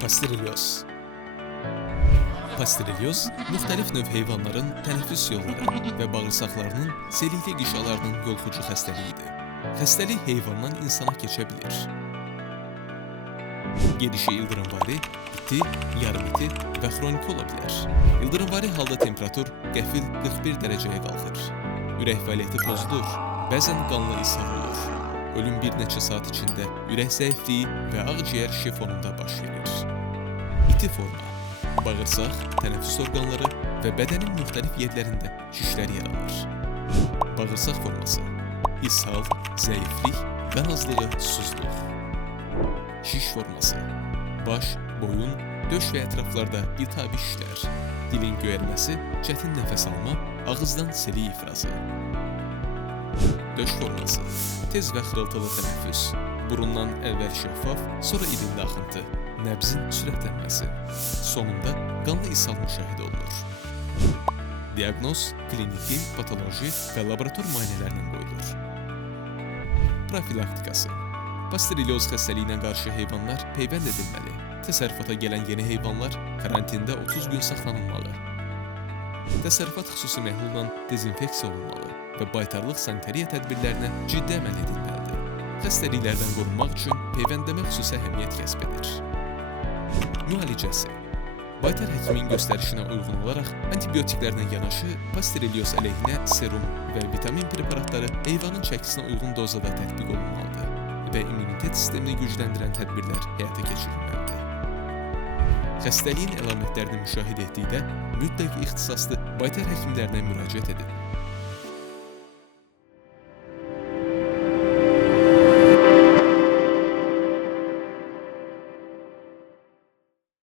Pasteurelyoz. Pasteurelyoz müxtəlif növ heyvanların tənəffüs yolları və bağırsaqlarının selikli qişalarının yolxucu xəstəliyidir. Xəstəlik heyvandan insana keçə bilir. Gedişi ildırımvari, iti, yarım iti və xroniki ola bilər. İldırımvari halda temperatur qəfil 41 dərəcəyə qalxır. Ürək fəaliyyəti pozulur, bəzən qanlı ishal olur. Ölüm bir neçə saat içində ürək zəifliyi və ağciyər şişi fonunda baş verir. İti forma. Bağırsaq, tənəffüs orqanları və bədənin müxtəlif yerlərində şişlər yaranır. Bağırsaq forması. İshal, zəiflik, qan azlığı, susuzluq. Şiş forması. Baş, boyun, döş və ətraflarda iltihabi şişlər. Dilin göyərməsi, çətin nəfəs alma, ağızdan silik ifrazı. Döş forması. Tez və xırıltılı tənəffüs. Burundan əvvəl şəffaf, sonra ilinli axıntı. Nəbzin sürətlənməsi. Sonunda qanlı ishal müşahidə olunur. Diaqnoz kliniki, patoloji və laborator müayinələrlə qoyulur. Profilaktikası. Pasteurelyoz xəstəliyinə qarşı heyvanlar peyvənd edilməli. Təsərrüfata gələn yeni heyvanlar karantində 30 gün saxlanılmalı. Təsərrüfat xüsusi məhlulla dezinfeksiya olunmalı və baytarlıq sanitariya tədbirlərinə ciddi əməl edilməlidir. Xəstəliklərdən qorunmaq üçün peyvəndləmə xüsusi əhəmiyyət kəsb edir. Müalicəsi. Baytar həkimin göstərişinə uyğun olaraq antibiotiklərlə yanaşı pasteurelyoz əleyhinə serum və vitamin preparatları heyvanın çəkisinə uyğun dozada tətbiq olunmalıdır və immunitet sistemini gücləndirən tədbirlər həyata keçirilməlidir. Xəstəliyin əlamətlərini müşahidə etdikdə mütləq ixtisaslı baytar həkimlərinə müraciət edin.